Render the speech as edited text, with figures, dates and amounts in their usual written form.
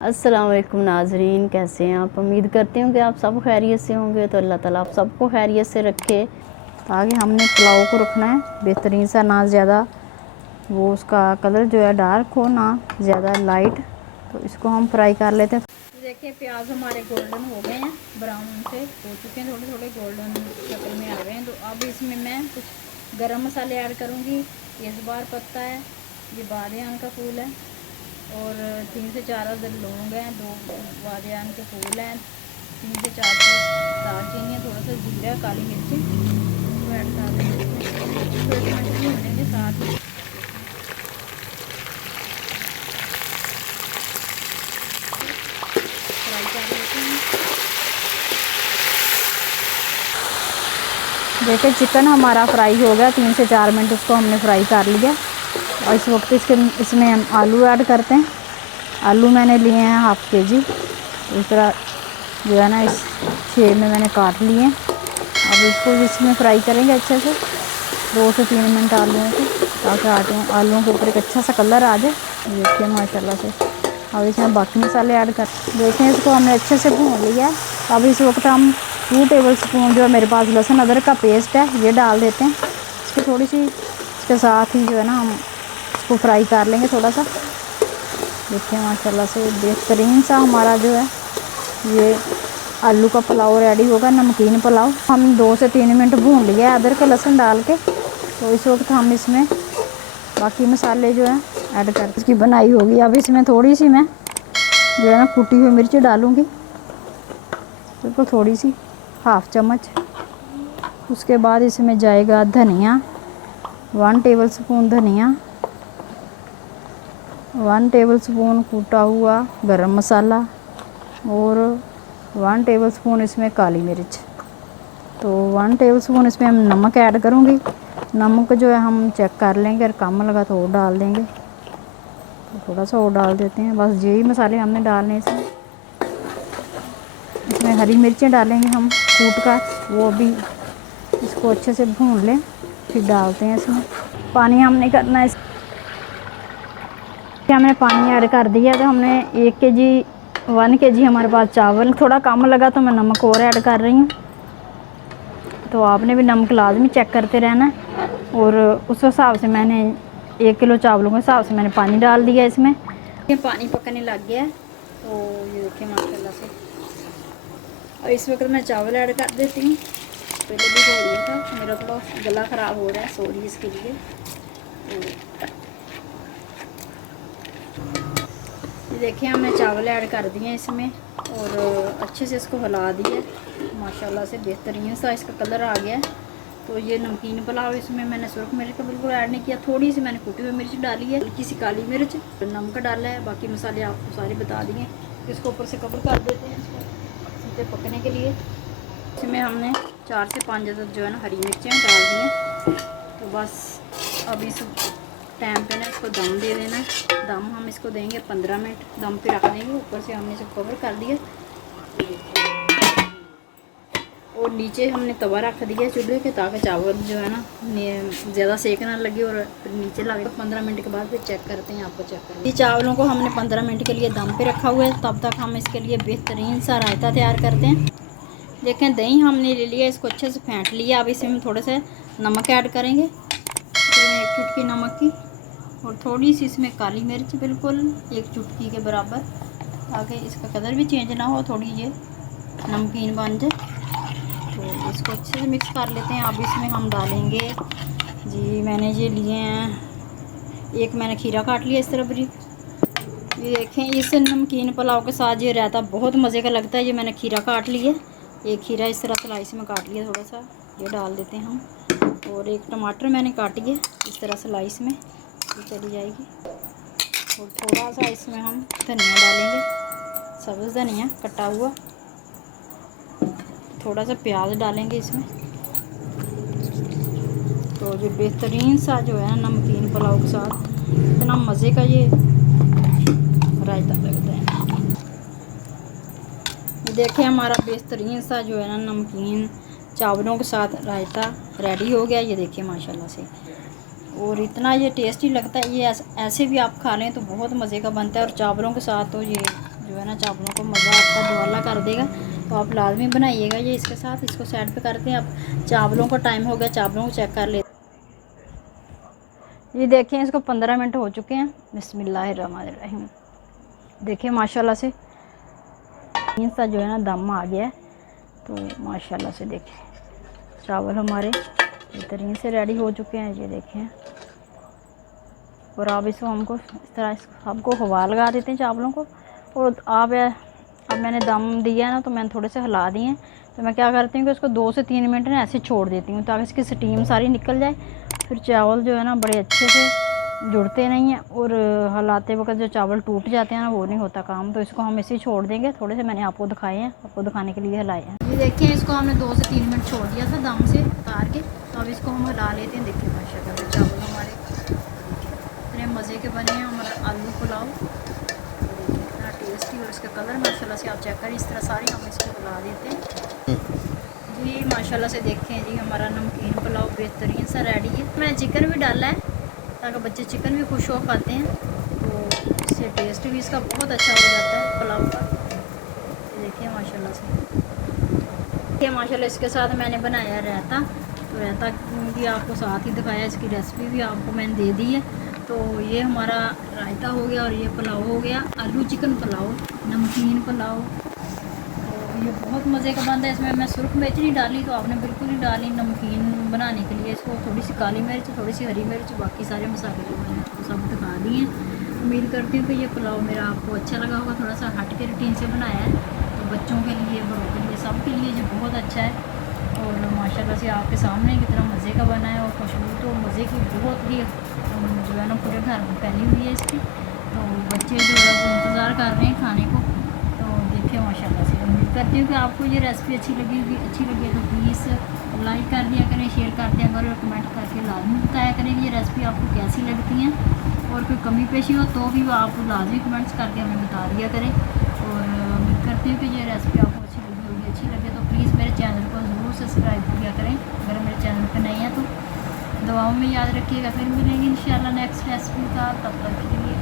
अस्सलाम वालेकुम नाजरीन, कैसे हैं आप। उम्मीद करती हूँ कि आप सब खैरियत से होंगे। तो अल्लाह ताला आप सबको खैरियत से रखे। तो आगे हमने पुलाव को रखना है बेहतरीन सा, ना ज़्यादा वो उसका कलर जो है डार्क हो, ना ज़्यादा लाइट। तो इसको हम फ्राई कर लेते हैं। देखिए प्याज हमारे गोल्डन हो गए हैं, ब्राउन से हो चुके हैं, थोड़े थोड़े गोल्डन शक्ल में आ गए हैं। तो अब इसमें मैं कुछ गरम मसाले ऐड करूँगी। ये बार पत्ता है, ये बादियान का फूल है, और 3 से 4 अदर लौंग हैं, 2 बादियान के फूल हैं, 3 से 4 दालचीनी है, थोड़ा सा जीरा, काली मिर्ची वो ऐड कर देंगे। तो इसमें भून लेंगे साथ ही। फ्राई कर लेते हैं। देखिए चिकन हमारा फ्राई हो गया, 3 से 4 मिनट उसको हमने फ्राई कर लिया। और इस वक्त इसमें हम आलू ऐड करते हैं। आलू मैंने लिए हैं हाफ़ के जी। इस तरह जो है ना इस शेप में मैंने काट लिए हैं। अब इसको इसमें फ्राई करेंगे अच्छे से 2 से 3 मिनट आलूओं को, ताकि आलूओं के ऊपर एक अच्छा सा कलर आ जाए। देखिए माशाल्लाह से। अब इसमें बाकी मसाले ऐड कर देखें। इसको हमने अच्छे से भून लिया है। अब इस वक्त हम 2 टेबल स्पून जो है मेरे पास लहसुन अदरक का पेस्ट है, ये डाल देते हैं। इसको थोड़ी सी इसके साथ ही जो है ना हम इसको फ्राई कर लेंगे थोड़ा सा। देखिए माशाल्लाह से बेहतरीन सा हमारा जो है ये आलू का पुलाव रेडी होगा, नमकीन पुलाव। हम 2 से 3 मिनट भून लिया अदरक लहसुन डाल के। तो इस वक्त हम इसमें बाकी मसाले जो हैं ऐड कर इसकी बनाई होगी। अब इसमें थोड़ी सी मैं जो है ना कुटी हुई मिर्च डालूँगी, बिल्कुल थोड़ी सी, हाफ़ चम्मच। उसके बाद इसमें जाएगा धनिया, 1 टेबल स्पून धनिया, 1 टेबल स्पून कूटा हुआ गरम मसाला, और 1 टेबल स्पून इसमें काली मिर्च। तो 1 टेबल स्पून इसमें हम नमक ऐड करूँगी। नमक जो है हम चेक कर लेंगे, अगर कम लगा तो और डाल देंगे। तो थोड़ा सा और डाल देते हैं, बस यही मसाले हमने डालने इसमें। इसमें हरी मिर्चें डालेंगे हम कूट कर, वो भी इसको अच्छे से भून लें, फिर डालते हैं इसमें। पानी हमने करना है, हमने पानी ऐड कर दिया। तो हमने 1 केजी हमारे पास चावल, थोड़ा कम लगा तो मैं नमक और ऐड कर रही हूँ। तो आपने भी नमक लाजमी चेक करते रहना है। और उस हिसाब से मैंने 1 किलो चावलों के हिसाब से मैंने पानी डाल दिया इसमें। ये पानी पकने लग गया है, तो ये देखिए माशाल्लाह से। और इस वक्त मैं चावल ऐड कर देती हूँ। पहले भी हो रही था, मेरा थोड़ा गला ख़राब हो रहा है, सॉरी इसके लिए। ये देखिए हमने चावल ऐड कर दिए हैं इसमें, और अच्छे से इसको हिला दिया। माशाल्लाह से बेहतरीन सा इसका कलर आ गया है। तो ये नमकीन पुलाव, इसमें मैंने सुरख मिर्च का बिल्कुल ऐड नहीं किया, थोड़ी सी मैंने कुटी हुई मिर्च डाली है, हल्की सी काली मिर्च, नमक डाला है, बाकी मसाले आपको सारे बता दिए। इसको ऊपर से कवर कर देते हैं इसको सीधे पकने के लिए। इसमें हमने 4 से 5 जो है ना हरी मिर्चें डाल दी हैं। तो बस अब इस टाइम पे ना इसको दम दे देना है। दम हम इसको देंगे 15 मिनट दम पे रख देंगे। ऊपर से हमने इसको कवर कर दिया, और नीचे हमने तवा रख दिया चूल्हे के, ताकि चावल जो है ना ज़्यादा सेक ना लगे और फिर नीचे लगे। 15 मिनट के बाद फिर चेक करते हैं, आपको चेक करें। ये चावलों को हमने 15 मिनट के लिए दम पे रखा हुआ है। तब तक हम इसके लिए बेहतरीन सा रायता तैयार करते हैं। देखें दही हमने ले लिया, इसको अच्छे से फेंट लिया। अब इसमें थोड़े से नमक ऐड करेंगे, इसमें 1 चुटकी नमक की, और थोड़ी सी इसमें काली मिर्च, बिल्कुल 1 चुटकी के बराबर, ताकि इसका कलर भी चेंज ना हो, थोड़ी ये नमकीन बन जाए। तो इसको अच्छे से मिक्स कर लेते हैं। अब इसमें हम डालेंगे जी, मैंने ये लिए हैं, एक मैंने खीरा काट लिया इस तरह बारीक। ये देखें इस नमकीन पुलाव के साथ ये रायता बहुत मज़े का लगता है। ये मैंने खीरा काट लिया, एक खीरा इस तरह स्लाइस में काट लिया, थोड़ा सा ये डाल देते हैं हम। और एक टमाटर मैंने काटी है इस तरह स्लाइस में, ये चली जाएगी। और थोड़ा सा इसमें हम धनिया डालेंगे, सब्ज़ धनिया कटा हुआ। थोड़ा सा प्याज डालेंगे इसमें। तो जो बेहतरीन सा जो है नमकीन पुलाव के साथ इतना मज़े का ये रायता लगता है। ये देखिए हमारा बेहतरीन सा जो है ना नमकीन चावलों के साथ रायता रेडी हो गया। ये देखिए माशाल्लाह से, और इतना ये टेस्टी लगता है। ये ऐसे भी आप खा लें तो बहुत मज़े का बनता है, और चावलों के साथ तो ये जो है ना चावलों को मज़ा आपका दुआला कर देगा। तो आप लाजमी बनाइएगा ये इसके साथ। इसको साइड पे करते हैं। अब चावलों का टाइम हो गया, चावलों को चेक कर लेते ये देखिए इसको 15 मिनट हो चुके हैं। बिस्मिल्लाहिर्रहमानिर्रहीम। देखिए माशाल्लाह से सा जो है ना दम आ गया है। तो माशाल्लाह से देखिए चावल हमारे बेहतरीन से रेडी हो चुके हैं, ये देखें। और अब इसको हमको इस तरह सबको हवा लगा देते हैं चावलों को। और अब मैंने दम दिया है ना, तो मैंने थोड़े से हिला दिए हैं। तो मैं क्या करती हूँ कि उसको 2 से 3 मिनट ना ऐसे छोड़ देती हूँ, ताकि इसकी स्टीम सारी निकल जाए। फिर चावल जो है ना बड़े अच्छे से जुड़ते नहीं हैं, और हिलाते वक्त जो चावल टूट जाते हैं ना, वो नहीं होता काम। तो इसको हम इसे छोड़ देंगे। थोड़े से मैंने आपको दिखाए हैं, आपको दिखाने के लिए हिलाए हैं। ये देखिए इसको हमने 2 से 3 मिनट छोड़ दिया था दम से उतार के। तो अब इसको हम हिला लेते हैं। देखिए माशाल्लाह चावल हमारे इतने मज़े के बने हैं। हमारा आलू पुलाव इतना टेस्टी, और इसका कलर माशाल्लाह से आप चेक करें। इस तरह सारी हम इसको हिला देते हैं जी। माशाल्लाह से देखें जी हमारा नमकीन पुलाव बेहतरीन सा रेडी है। मैंने चिकन भी डाला है ताकि बच्चे चिकन भी खुश हो खाते हैं, तो इससे टेस्ट भी इसका बहुत अच्छा हो जाता है पुलाव का। देखिए माशाल्लाह से। देखिए माशाल्लाह इसके साथ मैंने बनाया रायता। तो रायता भी आपको साथ ही दिखाया, इसकी रेसिपी भी आपको मैंने दे दी है। तो ये हमारा रायता हो गया, और ये पुलाव हो गया आलू चिकन पुलाव, नमकीन पुलाव। तो ये बहुत मज़े का बनता है। इसमें मैं सुरख मिर्च नहीं डाली, तो आपने बिल्कुल नहीं डाली नमकीन बनाने के लिए। इसको थोड़ी सी काली मिर्च, थोड़ी सी हरी मिर्च, बाकी सारे मसाले जो मैंने आपको सब दिखा दिए हैं। उम्मीद करती हूँ कि ये पुलाव मेरा आपको अच्छा लगा होगा। थोड़ा सा हट के रूटीन से बनाया है, तो बच्चों के लिए, बड़ों के लिए, सब के लिए ये बहुत अच्छा है। और माशाल्लाह से आपके सामने कितना मज़े का बना है। और खुशबू तो मज़े की बहुत ही जो है ना पूरे घर में फैली हुई है इसकी। तो बच्चे जो है वो इंतज़ार कर रहे हैं खाने को। तो देखिए माशाल्लाह से उम्मीद करती हूँ कि आपको ये रेसिपी अच्छी लगी है। तो प्लीज़ लाइक कर दिया करें, शेयर कर दिया करें, और कमेंट करके लाजमी बताया करें कि ये रेसिपी आपको कैसी लगती हैं। और कोई कमी पेशी हो तो भी आप लाजमी कमेंट्स करके हमें बता दिया करें। और उम्मीद करती हूँ कि ये रेसिपी आपको अच्छी लगी होगी। अच्छी लगे तो प्लीज़ मेरे चैनल को ज़रूर सब्सक्राइब किया करें, अगर मेरे चैनल पर नए हैं तो। दुआओं में याद रखिएगा। फिर मिलेंगे इंशाल्लाह नेक्स्ट रेसिपी का। तब तक के लिए